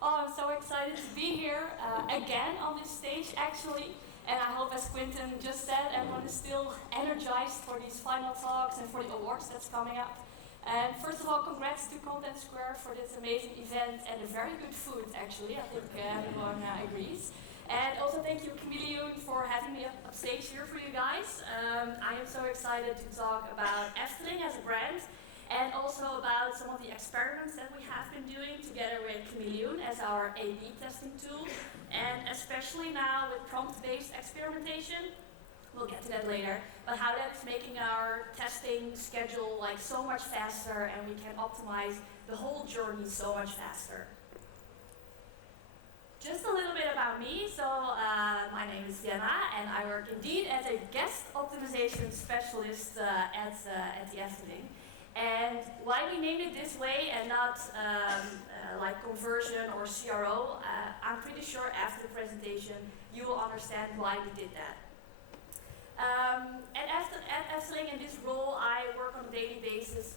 Oh, I'm so excited to be here again on this stage, actually. And I hope, as Quinten just said, everyone is still energized for these final talks and for the awards that's coming up. And first of all, congrats to Contentsquare for this amazing event and the very good food, actually. I think everyone agrees. And also thank you, Kameleoon, for having me up stage here for you guys. I am so excited to talk about Efteling as a brand, and also about some of the experiments that we have been doing together with Kameleoon as our A/B testing tool, and especially now with prompt-based experimentation. We'll get to that later, but how that's making our testing schedule like so much faster, and we can optimize the whole journey so much faster. Just a little bit about me. So my name is Vienna, and I work indeed as a guest optimization specialist at the Efteling. And why we named it this way and not like conversion or CRO, I'm pretty sure after the presentation you will understand why we did that. At Efteling, in this role, I work on a daily basis,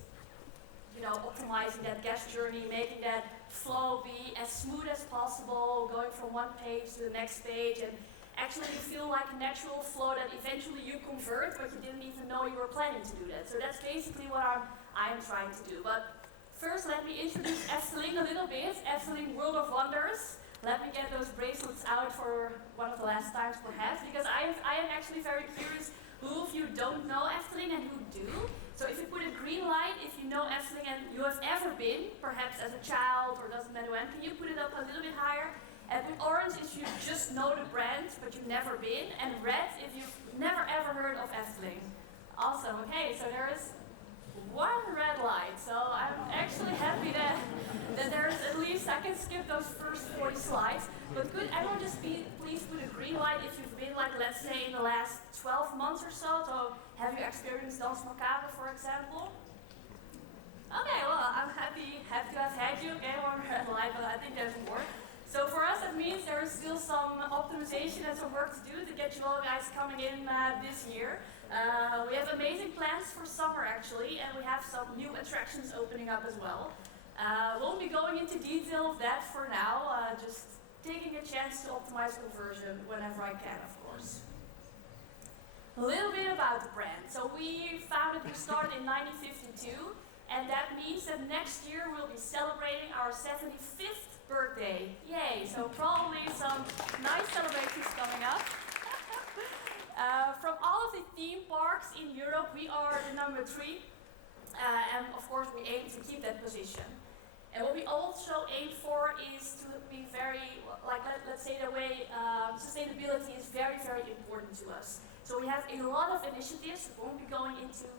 optimizing that guest journey, making that flow be as smooth as possible, going from one page to the next page, and actually you feel like a natural flow that eventually you convert, but you didn't even know you were planning to do that. So that's basically what I'm trying to do. But first, let me introduce Efteling a little bit. Efteling World of Wonders. Let me get those bracelets out for one of the last times, perhaps, because I am actually very curious who of you don't know Efteling and who do. So if you put a green light, if you know Efteling and you have ever been, perhaps as a child or doesn't matter when, can you put it up a little bit higher? And with orange, if you just know the brand, but you've never been. And red, if you've never ever heard of Efteling. Awesome, okay, so there is one red light. So I'm actually happy that there's at least, I can skip those first 40 slides. But could everyone just please put a green light if you've been, like, let's say in the last 12 months or so. So have you experienced Danse Macabre, for example? Okay, well, I'm happy to have had you. Okay, one red light, but I think there's more. So for us, that means there is still some optimization and some work to do to get you all guys coming in this year. We have amazing plans for summer, actually, and we have some new attractions opening up as well. Won't be going into detail of that for now, just taking a chance to optimize conversion whenever I can, of course. A little bit about the brand. So we started in 1952, and that means that next year we'll be celebrating our 75th birthday. Yay! So probably some nice celebrations coming up. From all of the theme parks in Europe, we are the number 3. And of course we aim to keep that position. And what we also aim for is to be very, like, let's say the way sustainability is very, very important to us. So we have a lot of initiatives. We won't be going into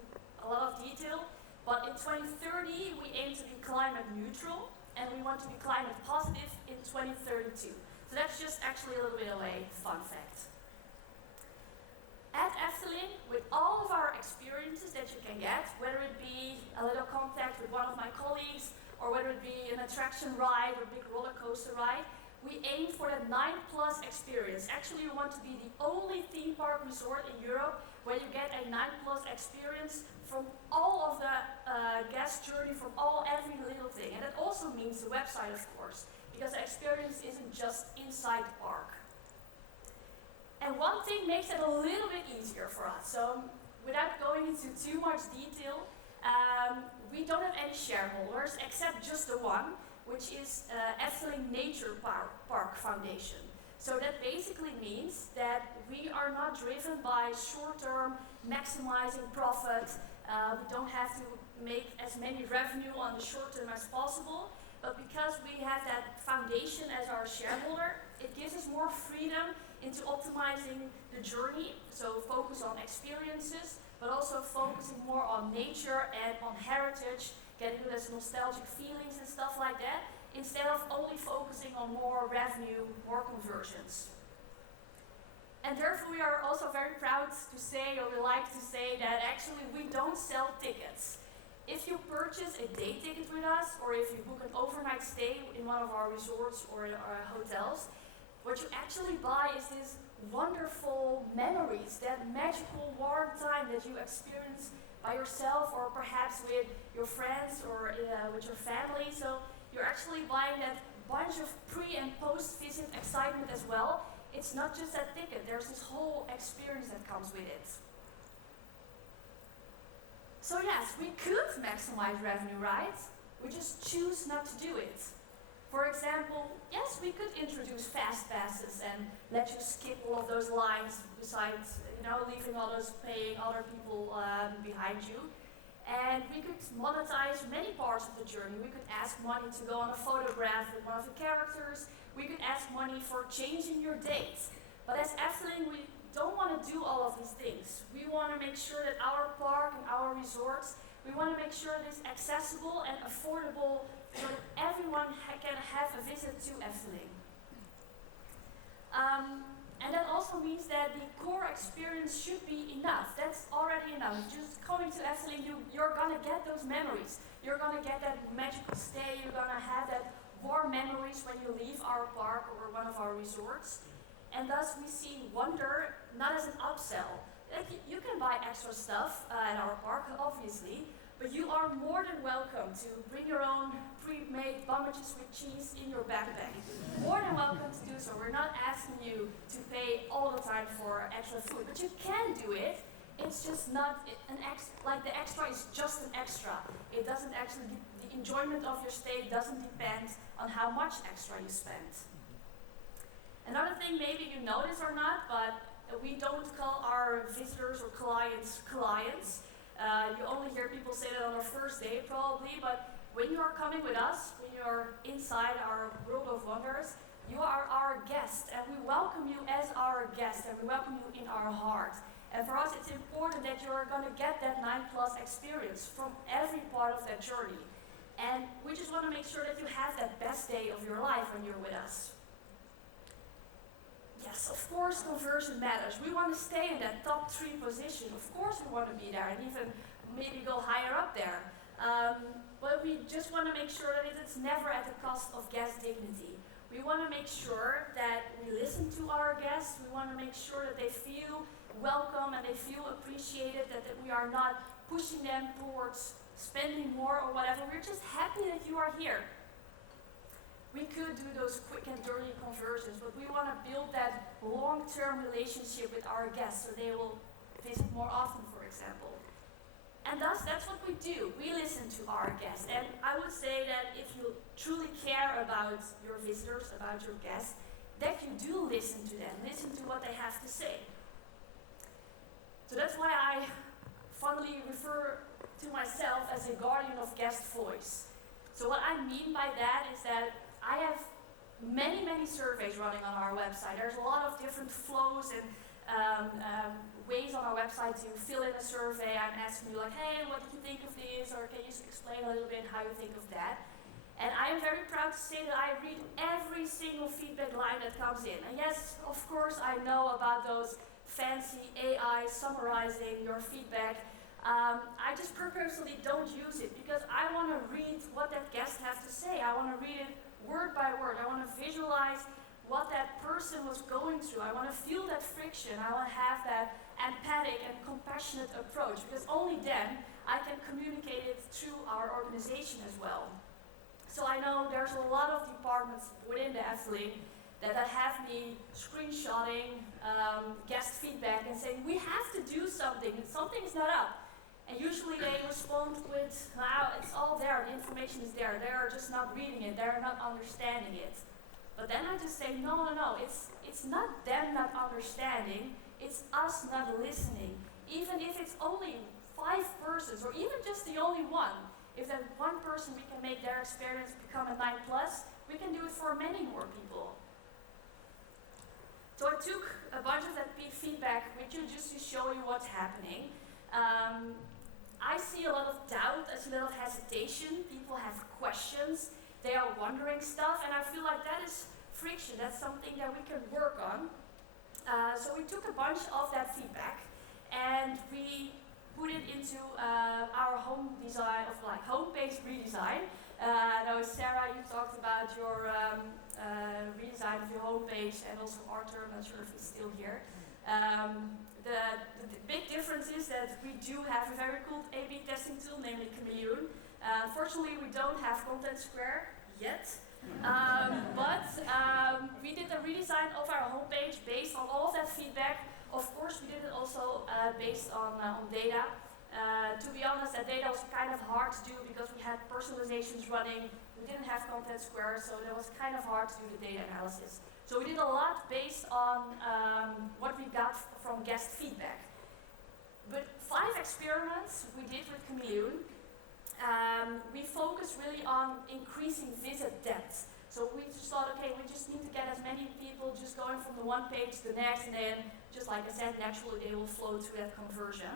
a lot of detail. But in 2030, we aim to be climate neutral, and we want to be climate positive in 2032. So that's just actually a little bit of a fun fact. At Efteling, with all of our experiences that you can get, whether it be a little contact with one of my colleagues, or whether it be an attraction ride or a big roller coaster ride, we aim for that 9+ experience. Actually, we want to be the only theme park resort in Europe where you get a 9+ experience from all of the guest journey, from every little thing. And that also means the website, of course, because the experience isn't just inside the park. And one thing makes it a little bit easier for us. So without going into too much detail, we don't have any shareholders except just the one, which is Efteling Nature Park Foundation. So that basically means that we are not driven by short-term maximizing profit. We don't have to make as many revenue on the short term as possible. But because we have that foundation as our shareholder, it gives us more freedom into optimizing the journey. So focus on experiences, but also focusing more on nature and on heritage, getting those nostalgic feelings and stuff like that, instead of only focusing on more revenue, more conversions. And therefore we are also very proud to say, or we like to say, that actually we don't sell tickets. If you purchase a day ticket with us, or if you book an overnight stay in one of our resorts or our hotels, what you actually buy is these wonderful memories, that magical warm time that you experience by yourself, or perhaps with your friends or with your family. So you're actually buying that bunch of pre and post visit excitement as well. It's not just that ticket, there's this whole experience that comes with it. So yes, we could maximize revenue, right? We just choose not to do it. For example, yes, we could introduce fast passes and let you skip all of those lines besides, leaving all those paying other people behind you. And we could monetize many parts of the journey. We could ask money to go on a photograph with one of the characters. We could ask money for changing your date. But as Efteling, we don't want to do all of these things. We want to make sure that our park and our resorts, we want to make sure that it's accessible and affordable so that everyone can have a visit to Efteling. And that also means that the core experience should be enough. That's already enough. Just coming to Efteling, you're going to get those memories. You're going to get that magical stay. You're going to have that warm memories when you leave our park or one of our resorts. And thus we see wonder not as an upsell. Like you can buy extra stuff at our park, obviously, but you are more than welcome to bring your own pre-made bummages with cheese in your backpack. More than welcome to do so. We're not asking you to pay all the time for extra food, but you can do it. It's just not an extra, like the extra is just an extra. It doesn't actually, the enjoyment of your stay doesn't depend on how much extra you spend. Another thing, maybe you notice or not, but we don't call our visitors or clients. You only hear people say that on their first day probably, but when you are coming with us, when you're inside our world of wonders, you are our guest, and we welcome you as our guest, and we welcome you in our heart. And for us, it's important that you're going to get that 9+ experience from every part of that journey. And we just want to make sure that you have that best day of your life when you're with us. Yes, of course conversion matters. We want to stay in that top 3 position. Of course we want to be there and even maybe go higher up there. But we just want to make sure that it's never at the cost of guest dignity. We want to make sure that we listen to our guests. We want to make sure that they feel welcome and they feel appreciated, that we are not pushing them towards spending more or whatever. We're just happy that you are here. We could do those quick and dirty conversions, but we want to build that long-term relationship with our guests so they will visit more often, for example. And thus, that's what we do. We listen to our guests. And I would say that if you truly care about your visitors, about your guests, that you do listen to them, listen to what they have to say. So that's why I fondly refer to myself as a guardian of guest voice. So what I mean by that is that I have many surveys running on our website. There's a lot of different flows and ways on our website to fill in a survey. I'm asking you like, hey, what did you think of this? Or can you explain a little bit how you think of that? And I am very proud to say that I read every single feedback line that comes in. And yes, of course, I know about those fancy AI summarizing your feedback. I just purposely don't use it because I want to read what that guest has to say. I want to read it word by word. I want to visualize what that person was going through. I want to feel that friction. I want to have that empathic and compassionate approach because only then I can communicate it through our organization as well. So I know there's a lot of departments within the Efteling that have me screenshotting guest feedback and saying, we have to do something, something's not up. And usually they respond with, wow, it's all there, the information is there, they are just not reading it, they're not understanding it. But then I just say, no, it's not them not understanding, it's us not listening. Even if it's only 5 persons, or even just the only one, if that one person we can make their experience become a 9+, we can do it for many more people. So I took a bunch of that feedback with you just to show you what's happening. I see a lot of doubt, I see a lot of hesitation, people have questions, they are wondering stuff, and I feel like that is friction, that's something that we can work on. So we took a bunch of that feedback and we put it into our home design of like home-based redesign. Now Sarah, you talked about your redesign of your homepage, and also Arthur, I'm not sure if he's still here. The big difference is that we do have a very cool A/B testing tool, namely Kameleoon. Unfortunately, we don't have Contentsquare yet, We did a redesign of our homepage based on all of that feedback. Of course, we did it also based on data. To be honest, that data was kind of hard to do because we had personalizations running. We didn't have Contentsquare, so that was kind of hard to do the data analysis. So we did a lot based on what we got from guest feedback. But 5 experiments we did with Kameleoon. We focused really on increasing visit depth. So we just thought, okay, we just need to get as many people just going from the one page to the next, and then, just like I said, naturally they will flow through that conversion.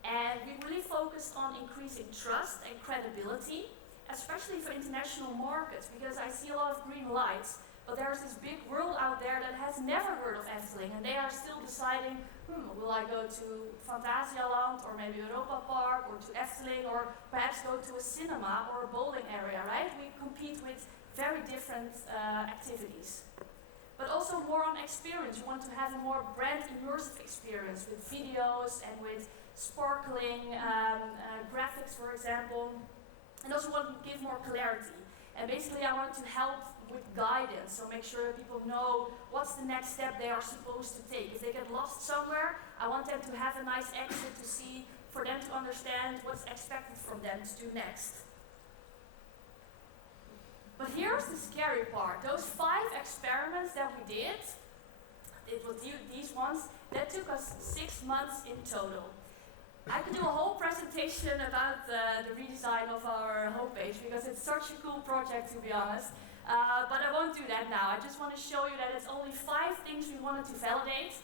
And we really focused on increasing trust and credibility, especially for international markets, because I see a lot of green lights, but there's this big world out there that has never heard of Efteling, and they are still deciding, will I go to Phantasialand, or maybe Europa Park, or to Efteling, or perhaps go to a cinema or a bowling area, right? We compete with very different activities. But also more on experience. You want to have a more brand immersive experience with videos and with sparkling graphics, for example. And also want to give more clarity. And basically I want to help with guidance, so make sure that people know what's the next step they are supposed to take. If they get lost somewhere, I want them to have a nice exit to see, for them to understand what's expected from them to do next. But here's the scary part. Those 5 experiments that we did, it was these ones, that took us 6 months in total. I could do a whole presentation about the redesign of our homepage because it's such a cool project, to be honest. But I won't do that now. I just want to show you that it's only 5 things we wanted to validate,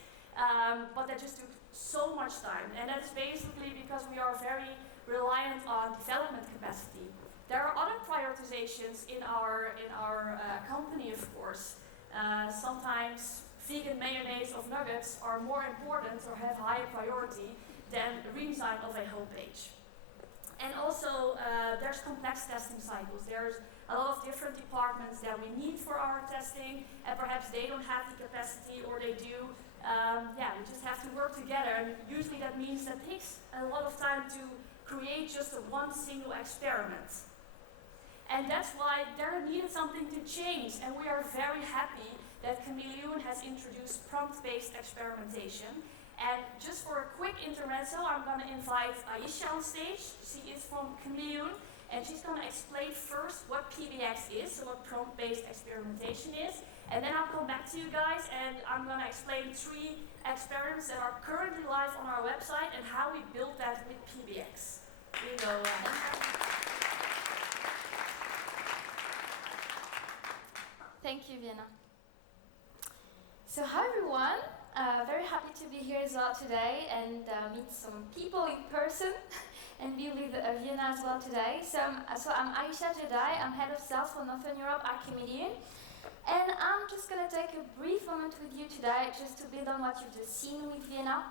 but that just took so much time. And that's basically because we are very reliant on development capacity. There are other prioritizations in our company, of course. Sometimes vegan mayonnaise of nuggets are more important or have higher priority than the redesign of a homepage. And also, there's complex testing cycles. There's a lot of different departments that we need for our testing, and perhaps they don't have the capacity, or they do. We just have to work together, and usually that means that takes a lot of time to create just one single experiment. And that's why there needed something to change, and we are very happy that Kameleoon has introduced prompt-based experimentation. And just for a quick intermezzo, I'm going to invite Aisha on stage. She is from Kameleoon, and she's going to explain first what PBX is, so what prompt-based experimentation is. And then I'll come back to you guys, and I'm going to explain 3 experiments that are currently live on our website and how we built that with PBX. Here you go. Thank you, Vienna. So hi everyone, very happy to be here as well today and meet some people in person and be with Vienna as well today. So I'm Aisha Jedai, I'm Head of Sales for Northern Europe at Kameleoon. And I'm just going to take a brief moment with you today just to build on what you've just seen with Vienna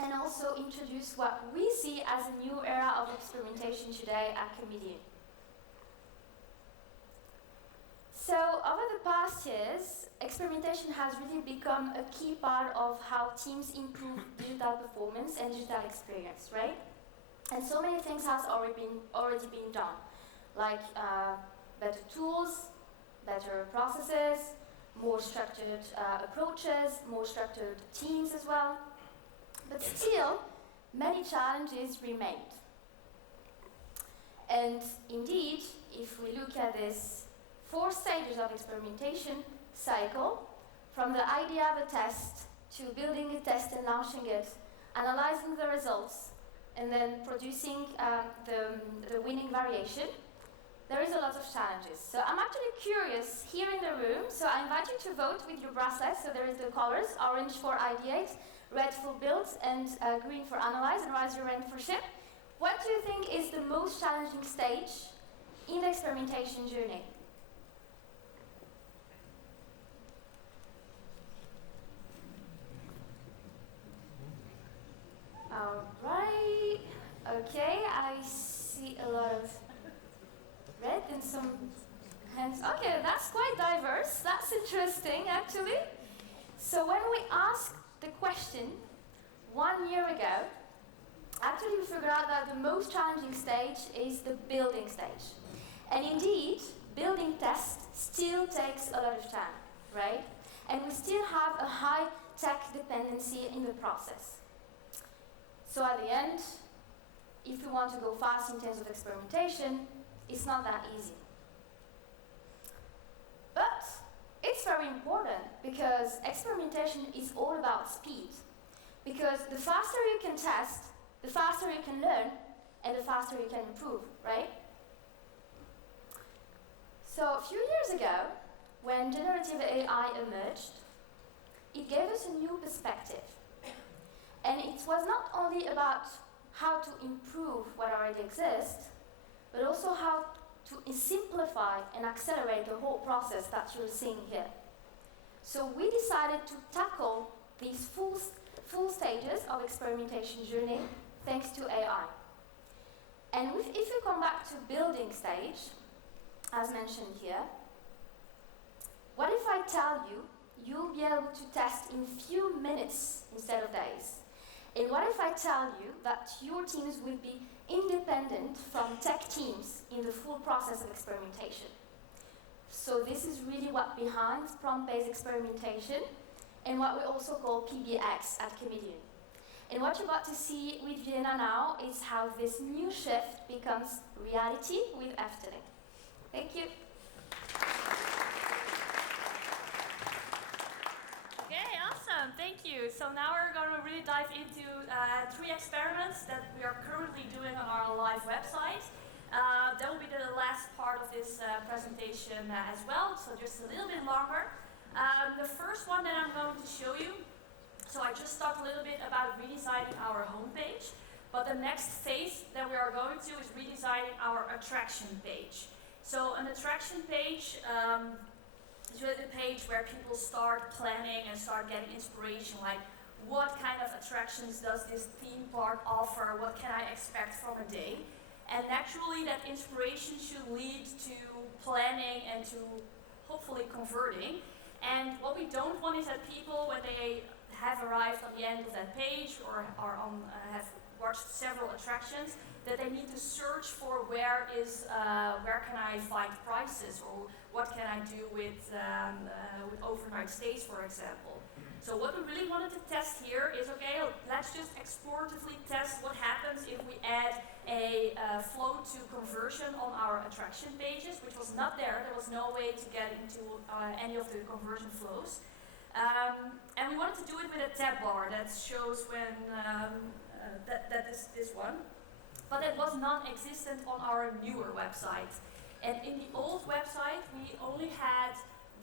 and also introduce what we see as a new era of experimentation today at Kameleoon. So over the past years, experimentation has really become a key part of how teams improve digital performance and digital experience, right? And so many things has already been done, like better tools, better processes, more structured approaches, more structured teams as well. But still, many challenges remained. And indeed, if we look at this 4 stages of experimentation cycle, from the idea of a test to building a test and launching it, analyzing the results, and then producing the winning variation, there is a lot of challenges. So I'm actually curious here in the room, so I invite you to vote with your bracelets. So there is the colors, orange for ideate, red for build, and green for analyze, and raise your hand for ship. What do you think is the most challenging stage in the experimentation journey? Alright, okay, I see a lot of red and some hands. Okay, that's quite diverse, that's interesting actually. So when we asked the question 1 year ago, actually we figured out that the most challenging stage is the building stage. And indeed, building test still takes a lot of time, right? And we still have a high tech dependency in the process. So at the end, if we want to go fast in terms of experimentation, it's not that easy. But it's very important because experimentation is all about speed. Because the faster you can test, the faster you can learn, and the faster you can improve, right? So a few years ago, when generative AI emerged, it gave us a new perspective. And it was not only about how to improve what already exists, but also how to simplify and accelerate the whole process that you're seeing here. So we decided to tackle these full stages of experimentation journey thanks to AI. And if you come back to building stage, as mentioned here, what if I tell you you'll be able to test in few minutes instead of days? And what if I tell you that your teams will be independent from tech teams in the full process of experimentation? So this is really what behind prompt-based experimentation and what we also call PBX at Kameleoon. And what you're about to see with Vienna now is how this new shift becomes reality with Efteling. Thank you. Okay, awesome, thank you. So now we're going to really dive into 3 experiments that we are currently doing on our live website. That will be the last part of this presentation as well, so just a little bit longer. The first one that I'm going to show you, so I just talked a little bit about redesigning our homepage, but the next phase that we are going to is redesigning our attraction page. So an attraction page is really the page where people start planning and start getting inspiration, like what kind of attractions does this theme park offer, what can I expect from a day? And naturally that inspiration should lead to planning and to hopefully converting. And what we don't want is that people, when they have arrived on the end of that page or are on, have watched several attractions, that they need to search for where can I find prices, or what can I do with overnight stays, for example. So what we really wanted to test here is, okay, let's just exploratively test what happens if we add a flow to conversion on our attraction pages, which was not there. There was no way to get into any of the conversion flows. And we wanted to do it with a tab bar that shows when, that is this one. But it was non-existent on our newer website. And in the old website, we only had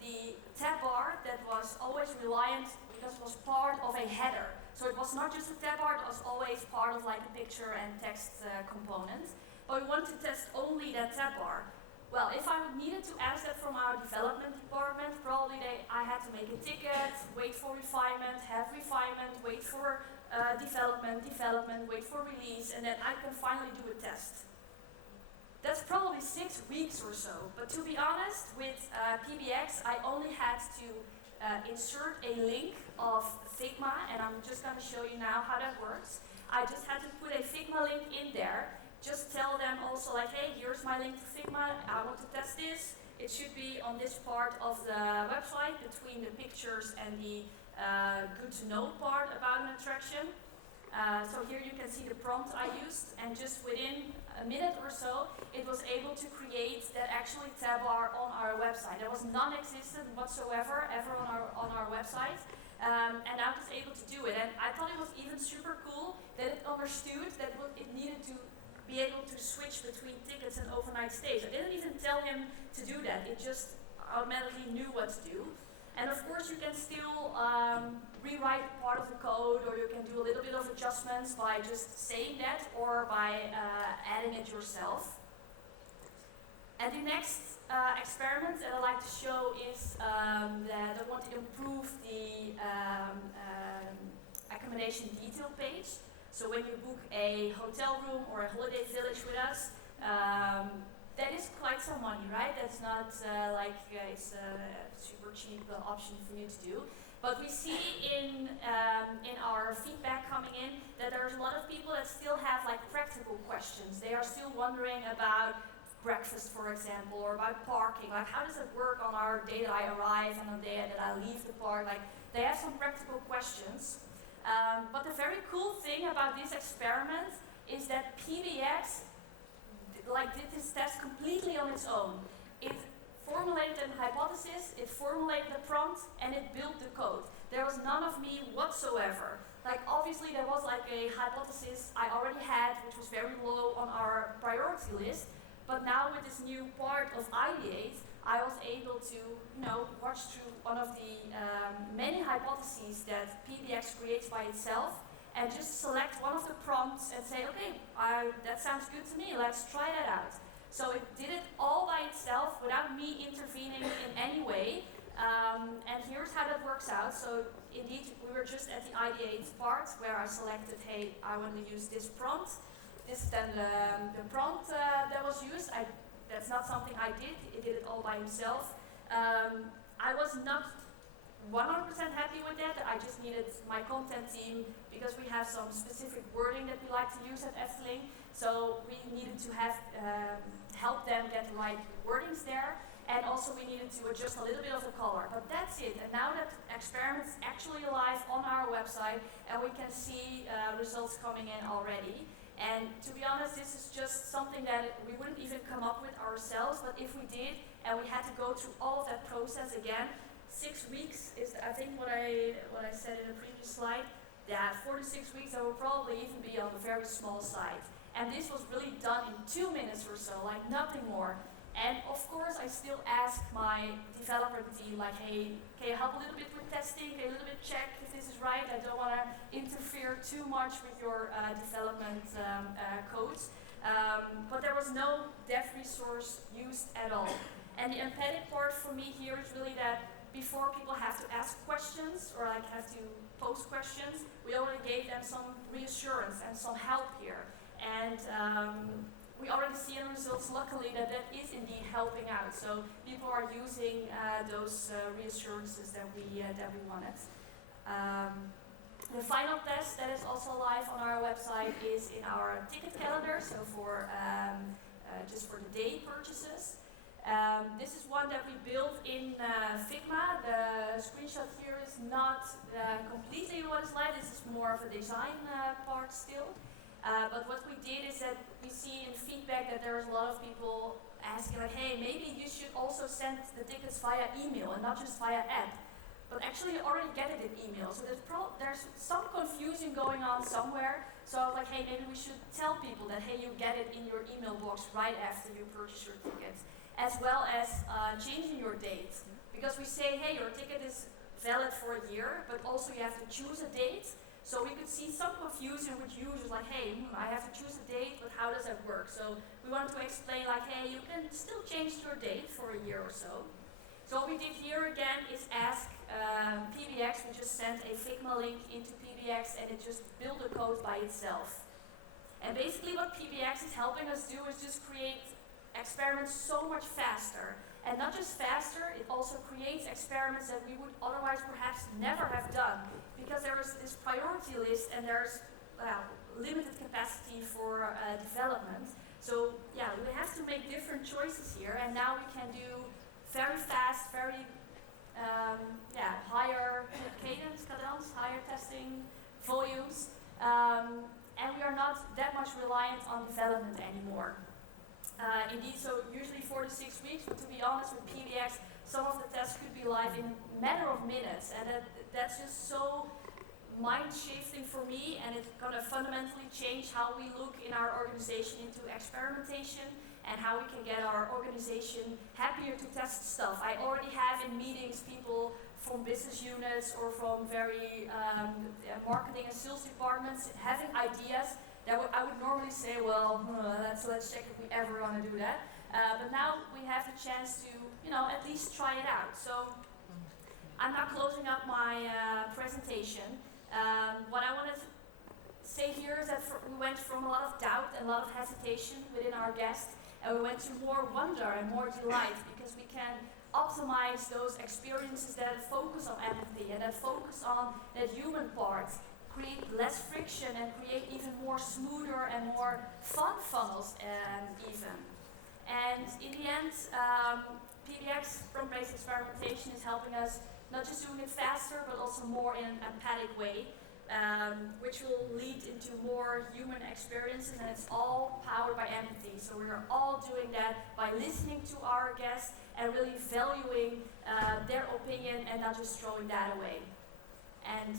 the tab bar that was always reliant because it was part of a header. So it was not just a tab bar, it was always part of like a picture and text component. But we wanted to test only that tab bar. Well, if I needed to ask that from our development department, probably I had to make a ticket, wait for refinement, have refinement, wait for development, wait for release, and then I can finally do a test. That's probably 6 weeks or so. But to be honest, with PBX, I only had to insert a link of Figma, and I'm just going to show you now how that works. I just had to put a Figma link in there. Just tell them also like, hey, here's my link to Figma. I want to test this. It should be on this part of the website between the pictures and the good to know part about an attraction. So here you can see the prompt I used, and just within a minute or so, it was able to create that actually tab bar on our website. It was non-existent whatsoever ever on our website, and I was able to do it. And I thought it was even super cool that it understood that it needed to be able to switch between tickets and overnight stays. I didn't even tell him to do that. It just automatically knew what to do. And of course you can still rewrite part of the code, or you can do a little bit of adjustments by just saying that, or by adding it yourself. And the next experiment that I'd like to show is that I want to improve the accommodation detail page. So when you book a hotel room or a holiday village with us, that is quite some money, right? That's not it's a super cheap option for you to do. But we see in our feedback coming in that there's a lot of people that still have like practical questions. They are still wondering about breakfast, for example, or about parking. Like, how does it work on our day that I arrive and on the day that I leave the park? Like, they have some practical questions. But the very cool thing about this experiment is that PBX did this test completely on its own. It formulated a hypothesis, it formulated the prompt, and it built the code. There was none of me whatsoever. Like, obviously there was like a hypothesis I already had, which was very low on our priority list, but now with this new part of Ideate, I was able to, watch through one of the many hypotheses that PBX creates by itself, and just select one of the prompts and say, okay, that sounds good to me, let's try that out. So it did it all by itself without me intervening in any way. And here's how that works out. So indeed, we were just at the ideate part where I selected, hey, I want to use this prompt. This is then the prompt that was used. That's not something I did. It did it all by himself. I was not 100% happy with that. I just needed my content team, because we have some specific wording that we like to use at Efteling. So we needed to have help them get the right wordings there. And also we needed to adjust a little bit of the color. But that's it. And now that experiment is actually live on our website, and we can see results coming in already. And to be honest, this is just something that we wouldn't even come up with ourselves, but if we did, and we had to go through all of that process again, 6 weeks is, I think, what I said in the previous slide. Yeah, 4 to 6 weeks, that will probably even be on the very small side. And this was really done in 2 minutes or so, like nothing more. And of course, I still ask my developer team, like, hey, can you help a little bit with testing? Can you a little bit check if this is right? I don't want to interfere too much with your development codes. But there was no dev resource used at all. And the embedded part for me here is really that before people have to ask questions or like have to post questions, we already gave them some reassurance and some help here. And we already see in results, luckily, that is indeed helping out. So people are using those reassurances that we wanted. The final test that is also live on our website is in our ticket calendar, so for just for the day purchases. This is one that we built in Figma. The screenshot here is not completely what is live. This is more of a design part still. But what we did is that we see in feedback that there's a lot of people asking, like, hey, maybe you should also send the tickets via email and not just via app. But actually you already get it in email, so there's some confusion going on somewhere. So I was like, hey, maybe we should tell people that, hey, you get it in your email box right after you purchase your tickets, as well as changing your date. Because we say, hey, your ticket is valid for a year, but also you have to choose a date. So we could see some confusion with users, like, hey, I have to choose a date, but how does that work? So we wanted to explain, like, hey, you can still change your date for a year or so. So what we did here again is ask PBX. We just sent a Figma link into PBX, and it just built the code by itself. And basically what PBX is helping us do is just create experiments so much faster. And not just faster, it also creates experiments that we would otherwise perhaps never have done, because there is this priority list and there's limited capacity for development. So yeah, we have to make different choices here, and now we can do very fast, very higher cadence, higher testing volumes, and we are not that much reliant on development anymore. Indeed, so usually 4 to 6 weeks, but to be honest with PBX, some of the tests could be live in a matter of minutes, and that's just so mind-shifting for me, and it's going to fundamentally change how we look in our organization into experimentation and how we can get our organization happier to test stuff. I already have in meetings people from business units or from very marketing and sales departments having ideas that I would normally say, well, let's check if we ever want to do that. But now we have the chance to, at least try it out. So I'm now closing up my presentation. What I want to say here is that we went from a lot of doubt and a lot of hesitation within our guests, and we went to more wonder and more delight, because we can optimize those experiences that focus on empathy and that focus on that human part, create less friction and create even more smoother and more fun funnels even. And in the end, PBX, Prompt-Based Experimentation, is helping us not just doing it faster, but also more in an empathic way, which will lead into more human experiences, and it's all powered by empathy. So we're all doing that by listening to our guests and really valuing their opinion and not just throwing that away. And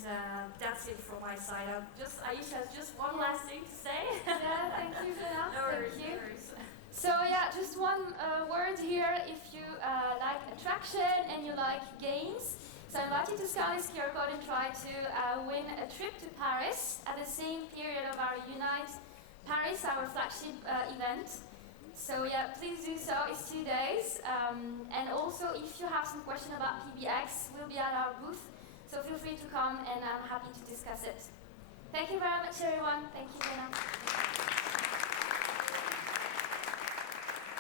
that's it from my side. Aisha has just one last thing to say. Yeah, thank you, Vienna. No worries, Thank you. no worries. So yeah, just one word here. If you like attraction and you like games, so I invite you to scan this QR code and try to win a trip to Paris at the same period of our Unite Paris, our flagship event. So yeah, please do so. It's 2 days. And also, if you have some question about PBX, we'll be at our booth. So feel free to come, and I'm happy to discuss it. Thank you very much, everyone. Thank you, Vienna.